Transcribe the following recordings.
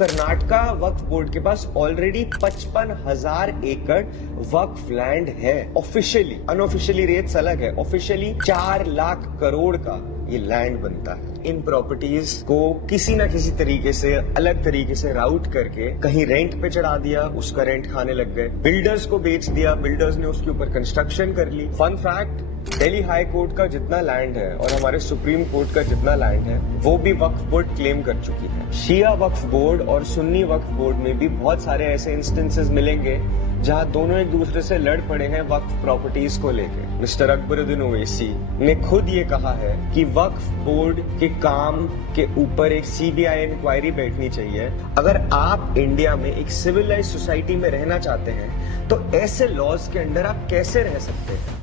कर्नाटका वक्फ board के पास already 55,000 एकड़ वक्फ land है ऑफिशियली। अनऑफिशियली रेट्स अलग है। ऑफिशियली 4 लाख करोड़ का ये लैंड बनता है। इन प्रॉपर्टीज को किसी ना किसी तरीके से अलग तरीके से राउट करके कहीं रेंट पे चढ़ा दिया, उसका रेंट खाने लग गए। बिल्डर्स को बेच दिया, बिल्डर्स ने उसके ऊपर कंस्ट्रक्शन कर ली। Fun fact, Delhi high court का जितना लैंड है और हमारे सुप्रीम कोर्ट का जितना लैंड है वो भी वक्फ बोर्ड क्लेम कर चुकी है। शिया वक्फ बोर्ड और सुन्नी वक्फ बोर्ड में भी बहुत सारे ऐसे इंस्टेंसेस मिलेंगे जहां दोनों एक दूसरे से लड़ पड़े हैं वक्फ प्रॉपर्टीज को लेकर। मिस्टर अकबरुद्दीन ओवैसी ने खुद ये कहा है कि वक्फ बोर्ड के काम के ऊपर एक सीबीआई इंक्वायरी बैठनी चाहिए। अगर आप इंडिया में एक सिविलाइज सोसाइटी में रहना चाहते हैं तो ऐसे लॉज के अंडर आप कैसे रह सकते हैं?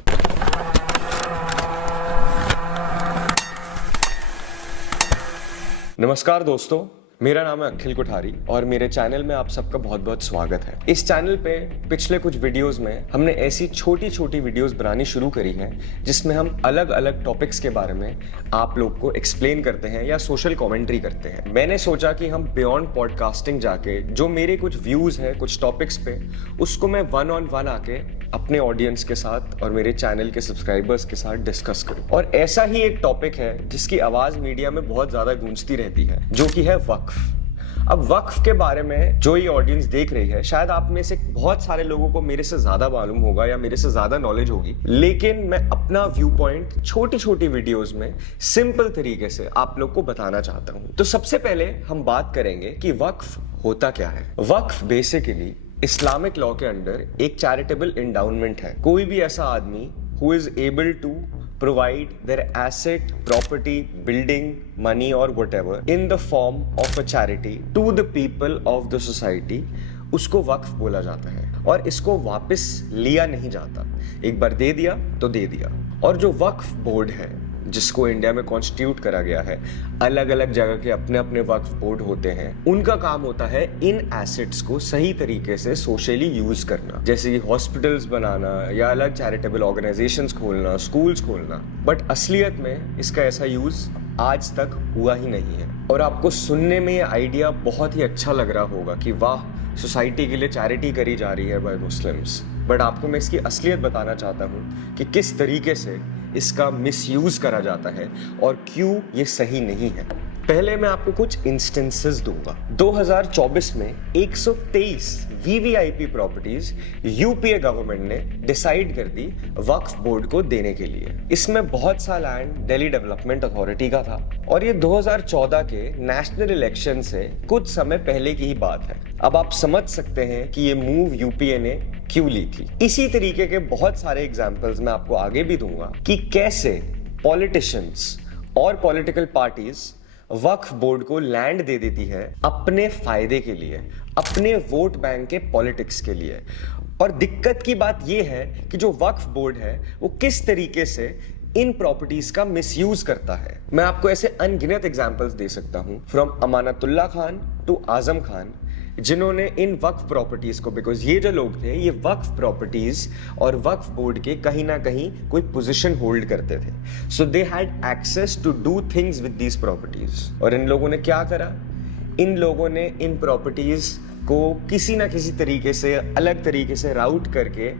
नमस्कार दोस्तों, मेरा नाम है अखिल कोठारी और मेरे चैनल में आप सबका बहुत बहुत स्वागत है। इस चैनल पे पिछले कुछ वीडियोस में हमने ऐसी छोटी छोटी वीडियोस बनानी शुरू करी है जिसमें हम अलग अलग टॉपिक्स के बारे में आप लोग को एक्सप्लेन करते हैं या सोशल कमेंट्री करते हैं। मैंने सोचा कि हम बियॉन्ड पॉडकास्टिंग जाके जो मेरे कुछ व्यूज हैं कुछ टॉपिक्स पे, उसको मैं 1-on-1 आके अपने ऑडियंस के साथ और मेरे चैनल के सब्सक्राइबर्स के साथ डिस्कस करूं। और ऐसा ही एक टॉपिक है जिसकी आवाज मीडिया में बहुत ज्यादा गूंजती रहती है, जो कि है वक्फ। अब वक्फ के बारे में जो ये ऑडियंस देख रही है, शायद आप में से बहुत सारे लोगों को मेरे से ज्यादा मालूम होगा या मेरे से ज्यादा नॉलेज होगी, लेकिन मैं अपना व्यू पॉइंट छोटी छोटी वीडियोस में सिंपल तरीके से आप लोग को बताना चाहता हूं। तो सबसे पहले हम बात करेंगे कि वक्फ होता क्या है। वक्फ बेसिकली इस्लामिक लॉ के अंडर एक चैरिटेबल एंडाउनमेंट है। कोई भी ऐसा आदमी who is able to provide their asset, property, building, money or whatever in the form of a charity to the people of the society, उसको वक्फ बोला जाता है। और इसको वापस लिया नहीं जाता, एक बार दे दिया तो दे दिया। और जो वक्फ बोर्ड है जिसको इंडिया में कॉन्स्टिट्यूट करा गया है, अलग अलग जगह के अपने अपने वक्फ बोर्ड होते हैं। उनका काम होता है इन एसेट्स को सही तरीके से सोशली यूज करना, जैसे कि हॉस्पिटल्स बनाना या अलग चैरिटेबल ऑर्गेनाइजेशंस खोलना, स्कूल्स खोलना। बट असलियत में इसका ऐसा यूज आज तक हुआ ही नहीं है। और आपको सुनने में ये आइडिया बहुत ही अच्छा लग रहा होगा कि वाह, सोसाइटी के लिए चैरिटी करी जा रही है बाय मुस्लिम्स। बट आपको मैं इसकी असलियत बताना चाहता हूँ कि किस तरीके से इसका मिसयूज करा जाता है और क्यों ये सही नहीं है। पहले मैं आपको कुछ इंस्टेंसेस दूंगा। 2024 में 123 वीवीआईपी प्रॉपर्टीज यूपीए गवर्नमेंट ने डिसाइड कर दी वक्फ बोर्ड को देने के लिए। इसमें बहुत सा लैंड दिल्ली डेवलपमेंट अथॉरिटी का था और ये 2014 के नेशनल इलेक्शन से कुछ समय पहले की ही बात है। अब आप समझ सकते हैं कि ये मूव यूपीए ने क्यों ली थी। इसी तरीके के बहुत सारे एग्जाम्पल्स मैं आपको आगे भी दूंगा कि कैसे पॉलिटिशियंस और पॉलिटिकल पार्टीज वक्फ बोर्ड को लैंड दे देती है अपने फायदे के लिए, अपने वोट बैंक के पॉलिटिक्स के लिए। और दिक्कत की बात यह है कि जो वक्फ बोर्ड है वो किस तरीके से इन प्रॉपर्टीज का मिसयूज करता है। मैं आपको ऐसे अनगिनत एग्जांपल्स दे सकता हूं, फ्रॉम अमानतुल्लाह खान टू आजम खान, जिन्होंने इन वक्फ प्रॉपर्टीज को, बिकॉज ये जो लोग थे ये वक्फ प्रॉपर्टीज और वक्फ बोर्ड के कहीं ना कहीं कोई पोजीशन होल्ड करते थे, so they had access to do things with these properties. और इन लोगों ने क्या करा? इन लोगों ने इन प्रॉपर्टीज को किसी ना किसी तरीके से अलग तरीके से राउट करके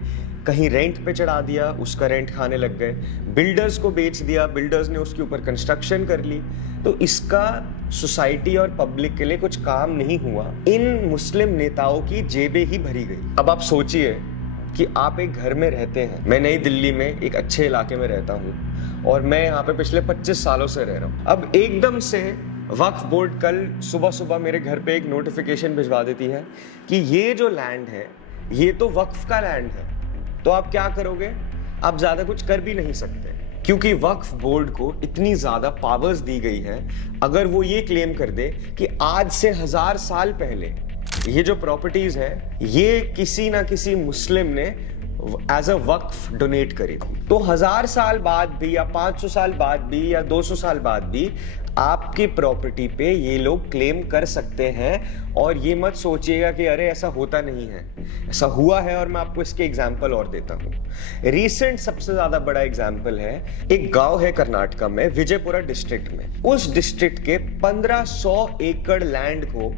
कहीं रेंट पे चढ़ा दिया, उसका रेंट खाने लग गए। बिल्डर्स को बेच दिया, बिल्डर्स ने उसके ऊपर कंस्ट्रक्शन कर ली। तो इसका सोसाइटी और पब्लिक के लिए कुछ काम नहीं हुआ। इन मुस्लिम नेताओं की जेबें ही भरी गई। अब आप सोचिए कि आप एक घर में रहते हैं। मैं नई दिल्ली में एक अच्छे इलाके में रहता हूँ और मैं यहाँ पे पिछले 25 सालों से रह रहा हूँ। अब एकदम से वक्फ बोर्ड कल सुबह सुबह मेरे घर पे एक नोटिफिकेशन भिजवा देती है कि ये जो लैंड है ये तो वक्फ का लैंड है। तो आप क्या करोगे? आप ज्यादा कुछ कर भी नहीं सकते, क्योंकि वक्फ बोर्ड को इतनी ज्यादा पावर्स दी गई है। अगर वो ये क्लेम कर दे कि आज से 1000 साल पहले ये जो प्रॉपर्टीज है ये किसी ना किसी मुस्लिम ने एज अ वक्फ डोनेट करी थी, तो 1000 साल बाद भी या 500 साल बाद भी या 200 साल बाद भी आपकी प्रॉपर्टी पे ये लोग क्लेम कर सकते हैं। और ये मत सोचिएगा कि अरे ऐसा होता नहीं है, ऐसा हुआ है। और मैं आपको इसके एग्जाम्पल और देता हूँ। रीसेंट सबसे ज्यादा बड़ा एग्जाम्पल है, एक गांव है कर्नाटका में, विजयपुरा डिस्ट्रिक्ट में। उस डिस्ट्रिक्ट के 1500 एकड़ लैंड को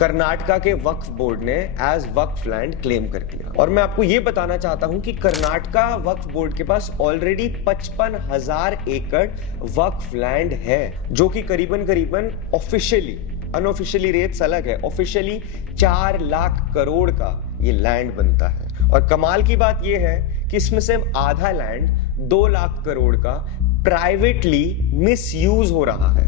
कर्नाटका के वक्फ बोर्ड ने एज वक्फ लैंड क्लेम कर दिया। और मैं आपको यह बताना चाहता हूं कि कर्नाटका वक्फ बोर्ड के पास ऑलरेडी 55,000 एकड़ वक्फ लैंड है, जो कि करीबन करीबन ऑफिशियली, अनऑफिशियली रेट्स अलग है, ऑफिशियली 4 लाख करोड़ का ये लैंड बनता है। और कमाल की बात यह है कि इसमें से आधा लैंड 2 लाख करोड़ का प्राइवेटली मिसयूज हो रहा है।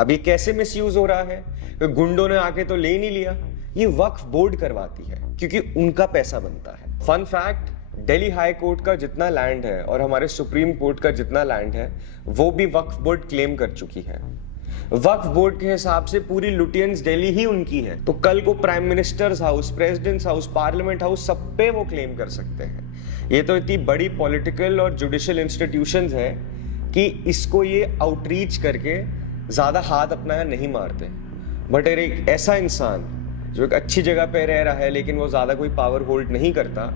अब ये कैसे मिसयूज हो रहा है? गुंडों ने आके तो ले नहीं लिया, ये वक्फ बोर्ड करवाती है क्योंकि उनका पैसा बनता है। Fun fact, Delhi high court का जितना लैंड है और हमारे सुप्रीम कोर्ट का जितना लैंड है वो भी वक्फ बोर्ड क्लेम कर चुकी है। वक्फ बोर्ड के हिसाब से पूरी लुटियंस दिल्ली ही उनकी है, तो कल को prime minister's house, president's house, parliament house, सब पे वो क्लेम कर सकते हैं। ये तो इतनी बड़ी पॉलिटिकल और जुडिशियल इंस्टीट्यूशंस है कि इसको ये आउटरीच करके ज्यादा हाथ अपना नहीं मारते। बट एक ऐसा इंसान जो एक अच्छी जगह पे रह रहा है लेकिन वो ज्यादा कोई पावर होल्ड नहीं करता,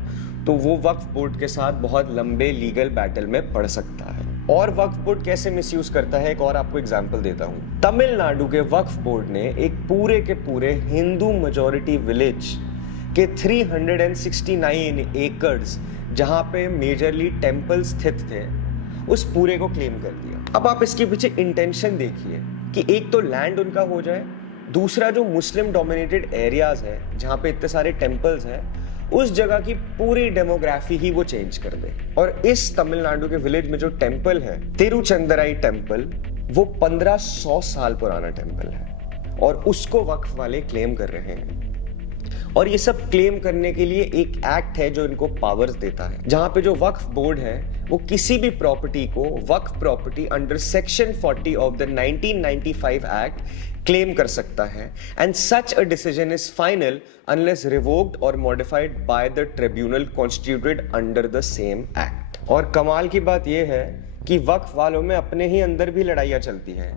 तो वो वक्फ बोर्ड के साथ बहुत लंबे लीगल बैटल में पड़ सकता है। और वक्फ बोर्ड कैसे मिसयूज करता है, एक और आपको एग्जांपल देता हूं। तमिलनाडु के वक्फ बोर्ड ने एक पूरे के पूरे हिंदू मेजॉरिटी विलेज के 369 एकड़्स, जहां पे मेजरली टेम्पल स्थित थे, उस पूरे को क्लेम कर दिया। अब आप इसके पीछे इंटेंशन देखिए कि एक तो लैंड उनका हो जाए, दूसरा जो मुस्लिम डोमिनेटेड एरियाज है जहां पे इतने सारे टेम्पल्स हैं, उस जगह की पूरी डेमोग्राफी ही वो चेंज कर दे। और इस तमिलनाडु के विलेज में जो टेम्पल है, तिरुचंदराई टेम्पल, वो 1500 साल पुराना टेम्पल है और उसको वक्फ वाले क्लेम कर रहे हैं। और ये सब क्लेम करने के लिए एक एक्ट है जो इनको पावर्स देता है, जहां पे जो वक्फ बोर्ड है वो किसी भी प्रॉपर्टी को Waqf property under section 40 of the 1995 act claim कर सकता है। And such a decision is final unless revoked or modified by the tribunal constituted under the same act. और कमाल की बात यह है कि वक्फ वालों में अपने ही अंदर भी लड़ाइयां चलती हैं।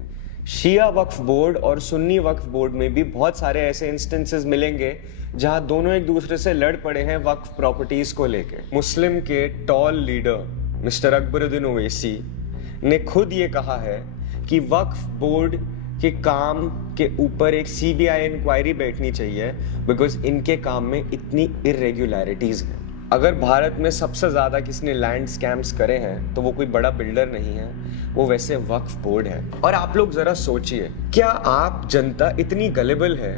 शिया वक्फ बोर्ड और सुन्नी वक्फ बोर्ड में भी बहुत सारे ऐसे इंस्टेंसेस मिलेंगे जहां दोनों एक दूसरे से लड़ पड़े हैं वक्फ प्रॉपर्टीज को लेके। मुस्लिम के toll leader mister Akbaruddin Owaisi ने खुद ये कहा है कि वक्फ बोर्ड के काम के ऊपर एक सीबीआई इंक्वायरी बैठनी चाहिए, बिकॉज इनके काम में इतनी इरेगुलरिटीज हैं। अगर भारत में सबसे ज्यादा किसने लैंड स्कैम्स करे हैं तो वो कोई बड़ा बिल्डर नहीं है, वो वैसे वक्फ बोर्ड है। और आप लोग जरा सोचिए, क्या आप जनता इतनी गलेबल है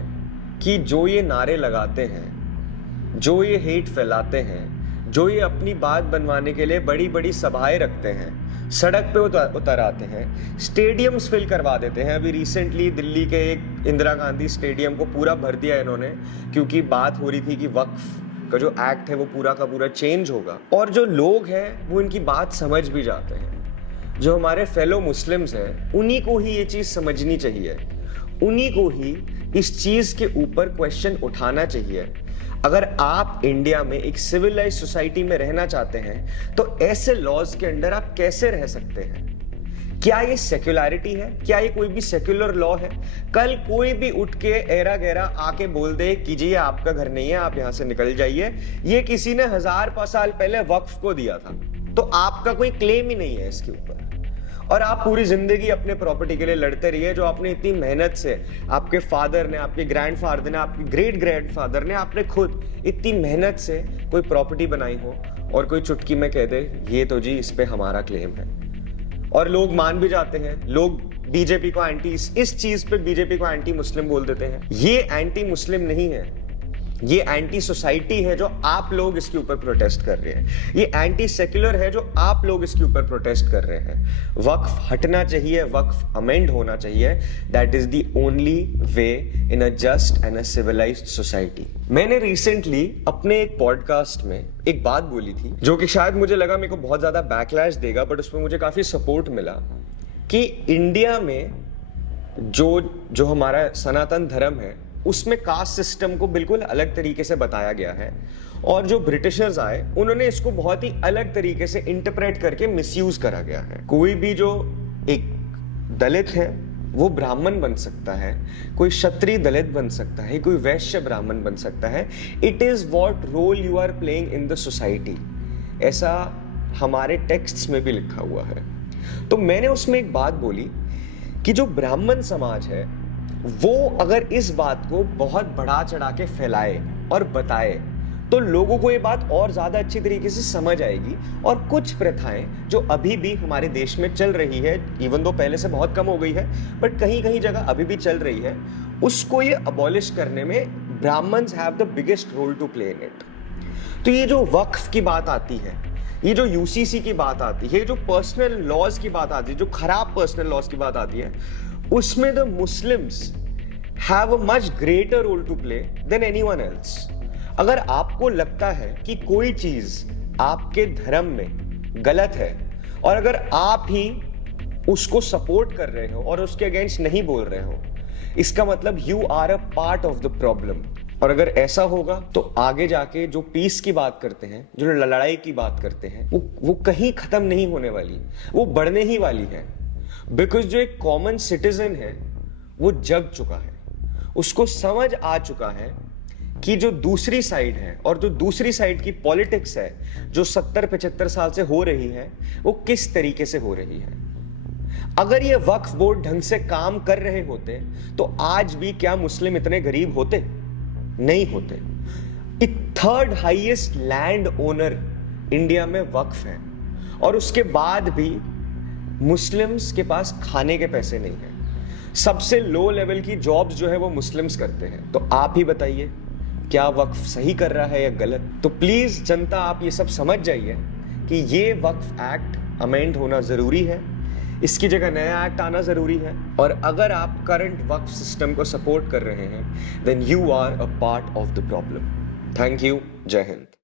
कि जो ये नारे लगाते हैं, जो ये हेट फैलाते हैं, जो ये अपनी बात बनवाने के लिए बड़ी बड़ी सभाएं रखते हैं, सड़क पे उतर आते हैं, स्टेडियम्स फिल करवा देते हैं। अभी रिसेंटली दिल्ली के एक इंदिरा गांधी स्टेडियम को पूरा भर दिया इन्होंने, क्योंकि बात हो रही थी कि वक्फ का जो एक्ट है वो पूरा का पूरा चेंज होगा। और जो लोग हैं वो इनकी बात समझ भी जाते हैं। जो हमारे फेलो मुस्लिम्स हैं, उन्हीं को ही ये चीज समझनी चाहिए, उन्हीं को ही इस चीज के ऊपर क्वेश्चन उठाना चाहिए। अगर आप इंडिया में एक सिविलाइज सोसाइटी में रहना चाहते हैं तो ऐसे लॉज के अंडर आप कैसे रह सकते हैं? क्या ये सेक्युलरिटी है? क्या ये कोई भी सेक्युलर लॉ है? कल कोई भी उठ के एरा गैरा आके बोल दे कि जी ये आपका घर नहीं है, आप यहां से निकल जाइए, ये किसी ने 1000 साल पहले वक्फ को दिया था, तो आपका कोई क्लेम ही नहीं है इसके ऊपर। और आप पूरी जिंदगी अपने प्रॉपर्टी के लिए लड़ते रहिए, जो आपने इतनी मेहनत से, आपके फादर ने, आपके ग्रैंडफादर ने, आपके ग्रेट ग्रैंडफादर ने, आपने खुद इतनी मेहनत से कोई प्रॉपर्टी बनाई हो और कोई चुटकी में कह दे ये तो जी इस पे हमारा क्लेम है, और लोग मान भी जाते हैं। लोग बीजेपी को एंटी, इस चीज पे बीजेपी को एंटी मुस्लिम बोल देते हैं। ये एंटी मुस्लिम नहीं है, ये एंटी सोसाइटी है जो आप लोग इसके ऊपर प्रोटेस्ट कर रहे हैं। ये एंटी सेक्युलर है जो आप लोग इसके ऊपर प्रोटेस्ट कर रहे हैं। वक्फ हटना चाहिए, वक्फ अमेंड होना चाहिए। That is the only way in a just and a civilised society. मैंने रिसेंटली अपने एक पॉडकास्ट में एक बात बोली थी जो कि शायद मुझे लगा मेरे को बहुत ज्यादा बैकलैश देगा, बट उसमें मुझे काफी सपोर्ट मिला कि इंडिया में जो हमारा सनातन धर्म है उसमें कास्ट सिस्टम को बिल्कुल अलग तरीके से बताया गया है, और जो ब्रिटिशर्स आए उन्होंने इसको बहुत ही अलग तरीके से इंटरप्रेट करके मिसयूज करा गया है। कोई भी जो एक दलित है वो ब्राह्मण बन सकता है, कोई क्षत्रिय दलित बन सकता है, कोई वैश्य ब्राह्मण बन सकता है। It is what role you are playing in the society, ऐसा हमारे टेक्स्ट्स में भी लिखा हुआ है। तो मैंने उसमें एक बात बोली कि जो ब्राह्मण समाज है वो अगर इस बात को बहुत बढ़ा चढ़ा के फैलाए और बताए तो लोगों को ये बात और ज्यादा अच्छी तरीके से समझ आएगी। और कुछ प्रथाएं जो अभी भी हमारे देश में चल रही है, इवन दो पहले से बहुत कम हो गई है, बट कहीं कहीं जगह अभी भी चल रही है, उसको ये अबॉलिश करने में Brahmins have the biggest role to play in it. तो ये जो वक्फ की बात आती है, ये जो यूसीसी की बात आती है, जो पर्सनल लॉज की बात आती है, जो खराब पर्सनल लॉज की बात आती है, उसमें the Muslims have a much greater role to play than anyone else. अगर आपको लगता है कि कोई चीज आपके धर्म में गलत है और अगर आप ही उसको सपोर्ट कर रहे हो और उसके अगेंस्ट नहीं बोल रहे हो, इसका मतलब you are a part of the problem. और अगर ऐसा होगा तो आगे जाके जो पीस की बात करते हैं, जो लड़ाई की बात करते हैं, वो कहीं खत्म नहीं होने वाली, वो बढ़ने ही वाली है। बिकॉज जो एक कॉमन सिटीजन है वो जग चुका है, उसको समझ आ चुका है कि जो दूसरी साइड है और जो दूसरी साइड की पॉलिटिक्स है जो 70-75 साल से हो रही है, वो किस तरीके से हो रही है। अगर ये वक्फ बोर्ड ढंग से काम कर रहे होते तो आज भी क्या मुस्लिम इतने गरीब होते? नहीं होते। Third highest land owner India में वक्फ है और उसके बाद भी मुस्लिम्स के पास खाने के पैसे नहीं है। सबसे लो लेवल की जॉब्स जो है वो मुस्लिम्स करते हैं। तो आप ही बताइए, क्या वक्फ सही कर रहा है या गलत? तो प्लीज जनता, आप ये सब समझ जाइए कि ये वक्फ एक्ट अमेंड होना जरूरी है, इसकी जगह नया एक्ट आना जरूरी है। और अगर आप करंट वक्फ सिस्टम को सपोर्ट कर रहे हैं, then you are a part of the problem. Thank you. जय हिंद।